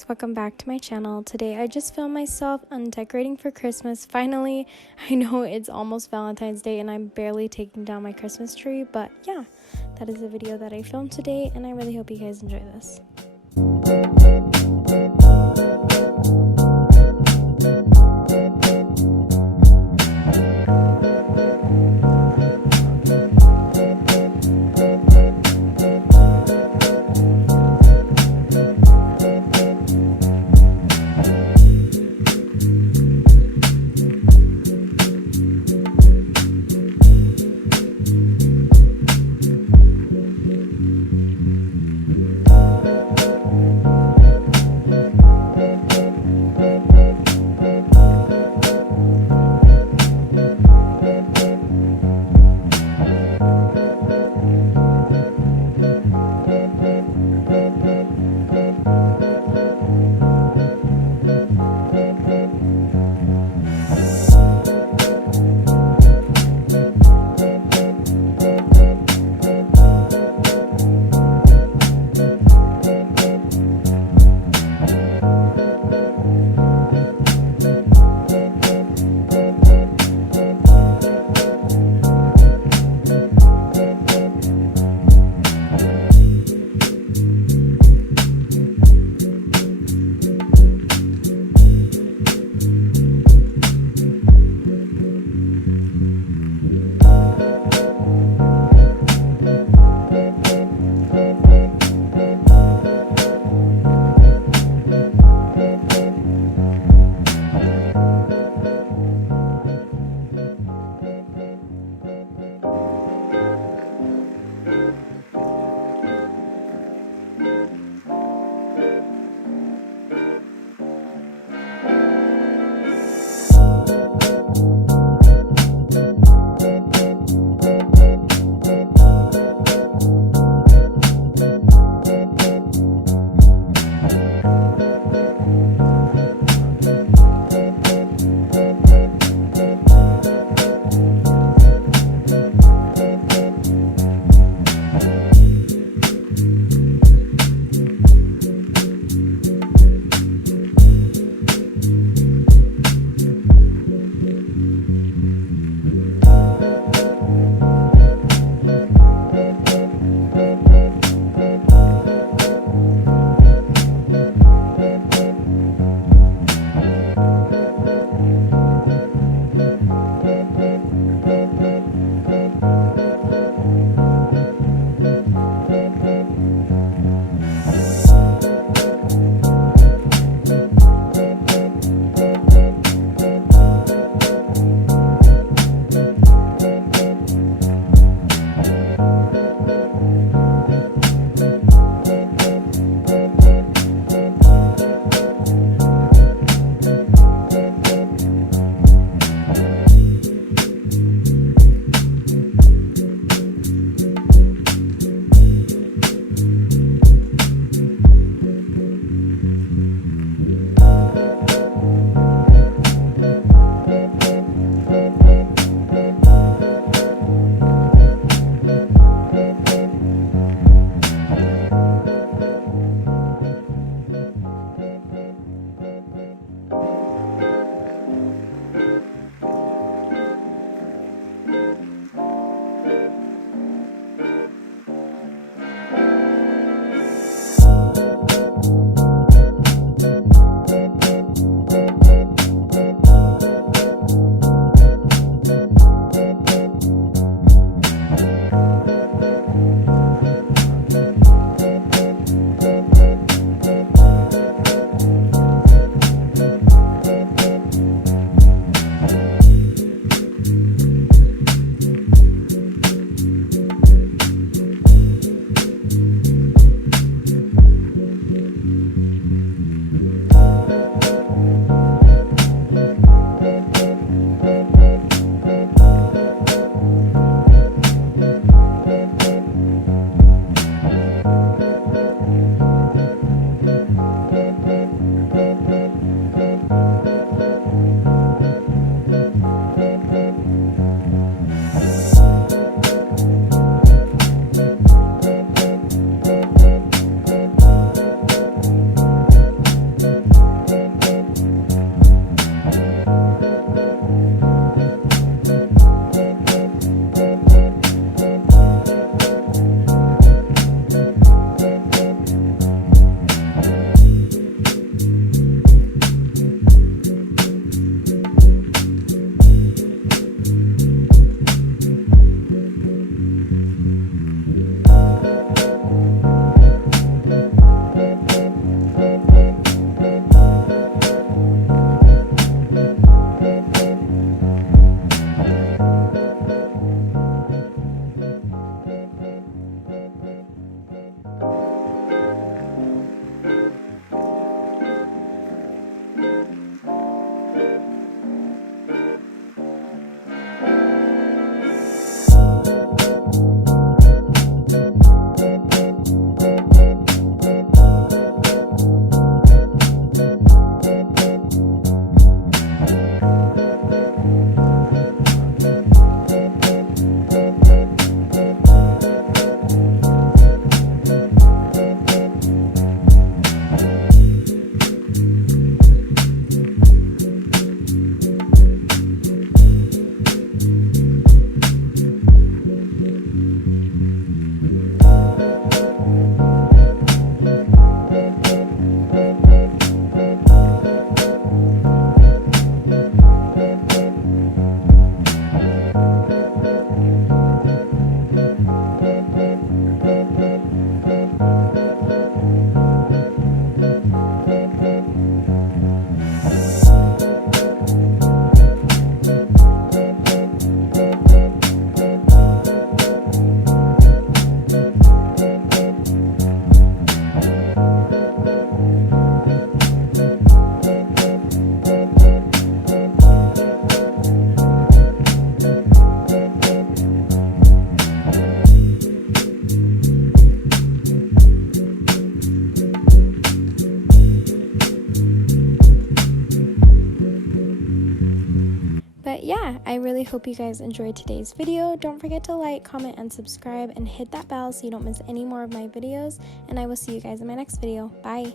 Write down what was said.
guys, welcome back to my channel. Today I just filmed myself undecorating for Christmas. Finally, I know it's almost Valentine's Day and I'm barely taking down my Christmas tree, but yeah, that is the video that I filmed today and I really hope you guys enjoy this. I really hope you guys enjoyed today's video. Don't forget to like, comment, and subscribe, and hit that bell so you don't miss any more of my videos, and I will see you guys in my next video. Bye!